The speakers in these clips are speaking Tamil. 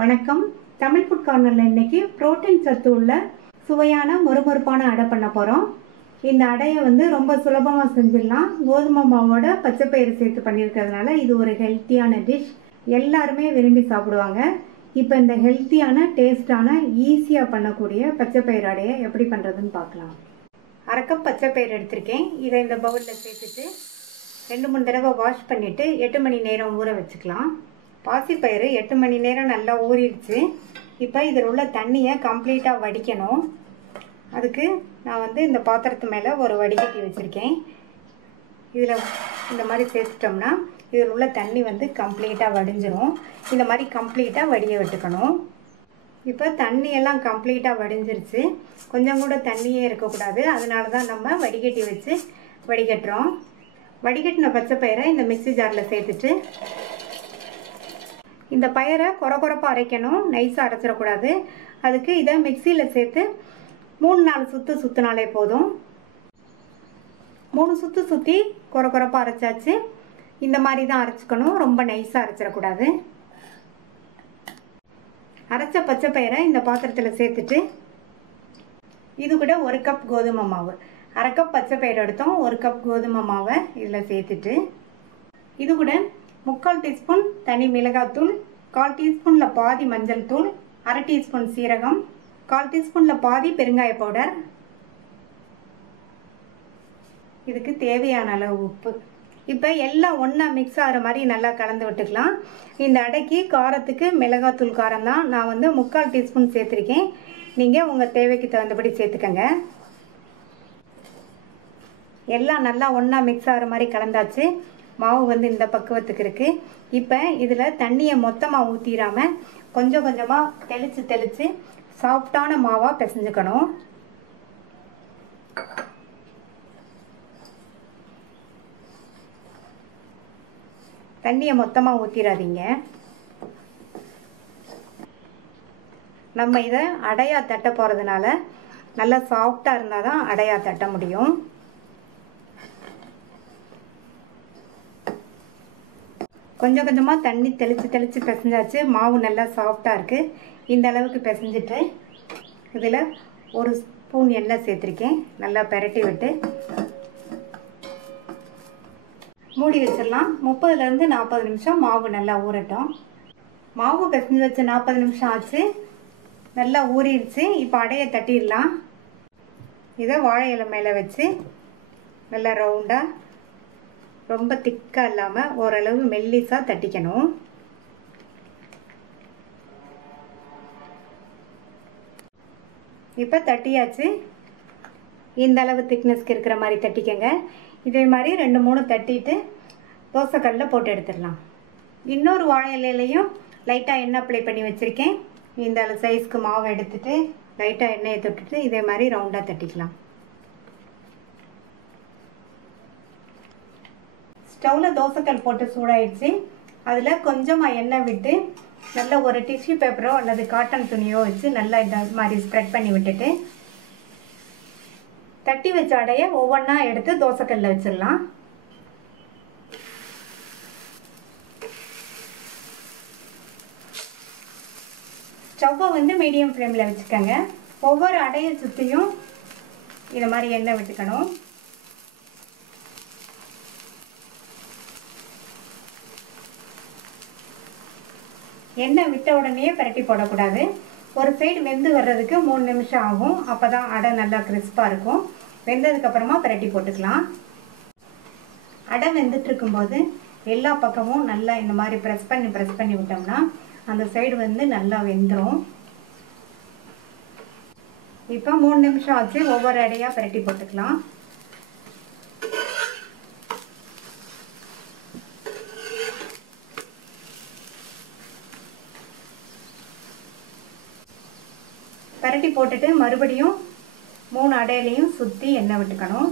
வணக்கம். தமிழ் ஃபுட் கார்னர்ல இன்னைக்கு புரோட்டீன் சத்து உள்ள சுவையான மொறுமொறுப்பான அடை பண்ண போறோம். இந்த அடையை ரொம்ப சுலபமா செஞ்சிடலாம். கோதுமை மாவோட பச்சைப்பயிறு சேர்த்து பண்ணியிருக்கிறதுனால இது ஒரு ஹெல்த்தியான டிஷ். எல்லாருமே விரும்பி சாப்பிடுவாங்க. இப்போ இந்த ஹெல்த்தியான டேஸ்டான ஈஸியாக பண்ணக்கூடிய பச்சைப்பயிறு அடையை எப்படி பண்ணுறதுன்னு பார்க்கலாம். அரை கப் பச்சைப்பயிறு எடுத்திருக்கேன். இதை இந்த பவுலில் சேர்த்துட்டு 2-3 தடவை வாஷ் பண்ணிவிட்டு 8 மணி நேரம் ஊற வச்சுக்கலாம். பாசிப்பயிறு 8 மணி நேரம் நல்லா ஊறிடுச்சு. இப்போ இதில் உள்ள தண்ணியை கம்ப்ளீட்டாக வடிக்கணும். அதுக்கு நான் இந்த பாத்திரத்து மேலே ஒரு வடிகட்டி வச்சுருக்கேன். இதில் இந்த மாதிரி சேர்த்துட்டோம்னா இதில் உள்ள தண்ணி கம்ப்ளீட்டாக வடிஞ்சிரும். இந்த மாதிரி கம்ப்ளீட்டாக வடிய விட்டுக்கணும். இப்போ தண்ணியெல்லாம் கம்ப்ளீட்டாக வடிஞ்சிருச்சு. கொஞ்சம் கூட தண்ணியே இருக்கக்கூடாது. அதனால தான் நம்ம வடிகட்டி வச்சு வடிகட்டுறோம். வடிகட்டின பச்சைப்பயிரை இந்த மிக்ஸி ஜாரில் சேர்த்துட்டு இந்த பயிரை கொரப்பாக அரைக்கணும். நைஸாக அரைச்சிடக்கூடாது. அதுக்கு இதை மிக்சியில் சேர்த்து 3-4 சுற்று சுற்றினாலே போதும். 3 சுற்று சுற்றி கொரப்பாக அரைச்சாச்சு. இந்த மாதிரி தான் அரைச்சிக்கணும். ரொம்ப நைஸாக அரைச்சிடக்கூடாது. அரைச்ச பச்சைப்பயிரை இந்த பாத்திரத்தில் சேர்த்துட்டு இது கூட 1 கப் கோதுமை மாவு, அரை கப் பச்சைப்பயிறு எடுத்தோம், 1 கப் கோதுமை மாவை இதில் சேர்த்துட்டு இது கூட 3/4 டீஸ்பூன் தனி மிளகாத்தூள், 1/4 டீஸ்பூனில் பாதி மஞ்சள் தூள், அரை டீஸ்பூன் சீரகம், 1/4 டீஸ்பூனில் பாதி பெருங்காய பவுடர், இதுக்கு தேவையான அளவு உப்பு. இப்போ எல்லாம் ஒன்றா மிக்ஸ் ஆகிற மாதிரி நல்லா கலந்து விட்டுக்கலாம். இந்த அடைக்கு காரத்துக்கு மிளகாத்தூள் காரம் தான் நான் 3/4 டீஸ்பூன் சேர்த்துருக்கேன். நீங்கள் உங்கள் தேவைக்கு தகுந்தபடி சேர்த்துக்கங்க. எல்லாம் நல்லா ஒன்றா மிக்ஸ் ஆகிற மாதிரி கலந்தாச்சு. மாவு இந்த பக்குவத்துக்கு இருக்குது. இப்போ இதில் தண்ணியை மொத்தமாக ஊற்றிடாமல் கொஞ்சம் கொஞ்சமாக தெளித்து சாஃப்டான மாவாக பிசைஞ்சுக்கணும். தண்ணியை மொத்தமாக ஊற்றிடாதீங்க. நம்ம இதை அடையாக தட்ட போகிறதுனால நல்லா சாஃப்டாக இருந்தால் தான் அடையாக தட்ட முடியும். கொஞ்சம் கொஞ்சமாக தண்ணி தெளித்து பிசைஞ்சாச்சு. மாவு நல்லா சாஃப்டாக இருக்குது. இந்த அளவுக்கு பிசைஞ்சிட்டு இதில் 1 ஸ்பூன் எண்ணெய் சேர்த்துருக்கேன். நல்லா பெரட்டி விட்டு மூடி வச்சிடலாம். 30-40 நிமிஷம் மாவு நல்லா ஊறட்டும். மாவு பிசைஞ்சு வச்சு 40 நிமிஷம் ஆச்சு. நல்லா ஊறிடுச்சு. இப்போ அடையை தட்டிடலாம். இதை வாழை இலை மேலே வச்சு நல்லா ரவுண்டாக, ரொம்ப திக்காக இல்லாமல் ஓரளவு மெல்லிஸாக தட்டிக்கணும். இப்போ தட்டியாச்சு. இந்த அளவு திக்னஸ்க்கு இருக்கிற மாதிரி தட்டிக்கங்க. இதே மாதிரி 2-3 தட்டிட்டு தோசைக்கல்லில் போட்டு எடுத்துடலாம். இன்னொரு வாழை இலையிலையும் லைட்டாக எண்ணெய் அப்ளை பண்ணி வச்சுருக்கேன். இந்த சைஸ்க்கு மாவை எடுத்துட்டு லைட்டாக எண்ணெயை தொட்டுட்டு இதே மாதிரி ரவுண்டாக தட்டிக்கலாம். ஸ்டவ்வில் தோசைக்கல் போட்டு சூடாயிடுச்சு. அதில் கொஞ்சமாக எண்ணெய் விட்டு நல்லா ஒரு டிஷ்யூ பேப்பரோ அல்லது காட்டன் துணியோ வச்சு நல்லா இந்த மாதிரி ஸ்ப்ரெட் பண்ணி விட்டுட்டு தட்டி வச்ச அடையை ஒவ்வொன்றா எடுத்து தோசைக்கல்லில் வச்சிடலாம். ஸ்டவ்வை மீடியம் ஃப்ளேமில் வச்சுக்கோங்க. ஒவ்வொரு அடையை சுற்றியும் இதை மாதிரி எண்ணெய் விட்டுக்கணும். எண்ணெய் விட்ட உடனே பரட்டி போடக்கூடாது. ஒரு சைடு வெந்து வர்றதுக்கு 3 நிமிஷம் ஆகும். அப்போ தான் அடை நல்லா கிறிஸ்பாக இருக்கும். வெந்ததுக்கப்புறமா பரட்டி போட்டுக்கலாம். அடை வெந்துட்டு இருக்கும்போது எல்லா பக்கமும் நல்லா இந்த மாதிரி ப்ரெஸ் பண்ணி விட்டோம்னா அந்த சைடு நல்லா வெந்துடும். இப்போ 3 நிமிஷம் ஆச்சு. ஒவ்வொரு அடையாக பரட்டி போட்டுக்கலாம். பரட்டி போட்டுட்டு மறுபடியும் 3 அடையிலையும் சுற்றி எண்ணெய் விட்டுக்கணும்.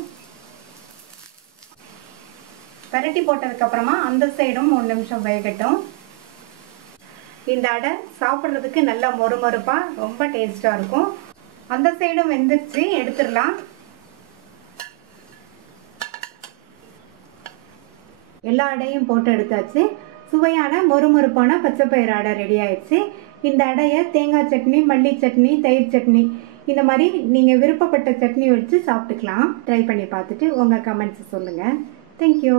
பரட்டி போட்டதுக்கப்புறமா அந்த சைடும் 3 நிமிஷம் வேகட்டும். இந்த அடை சாப்பிட்றதுக்கு நல்லா மொறுமொறுப்பாக ரொம்ப டேஸ்டாக இருக்கும். அந்த சைடும் வெந்துச்சு. எடுத்துடலாம். எல்லா அடையும் போட்டு எடுத்தாச்சு. சுவையான மொறுமொறுப்பான பச்சைப்பயிறு அடை ரெடி ஆயிடுச்சு. இந்த அடையை தேங்காய் சட்னி, மல்லி சட்னி, தயிர் சட்னி இந்த மாதிரி நீங்கள் விருப்பப்பட்ட சட்னி வச்சு சாப்பிட்டுக்கலாம். ட்ரை பண்ணி பார்த்துட்டு உங்கள் கமெண்ட்ஸ் சொல்லுங்கள். தேங்க்யூ.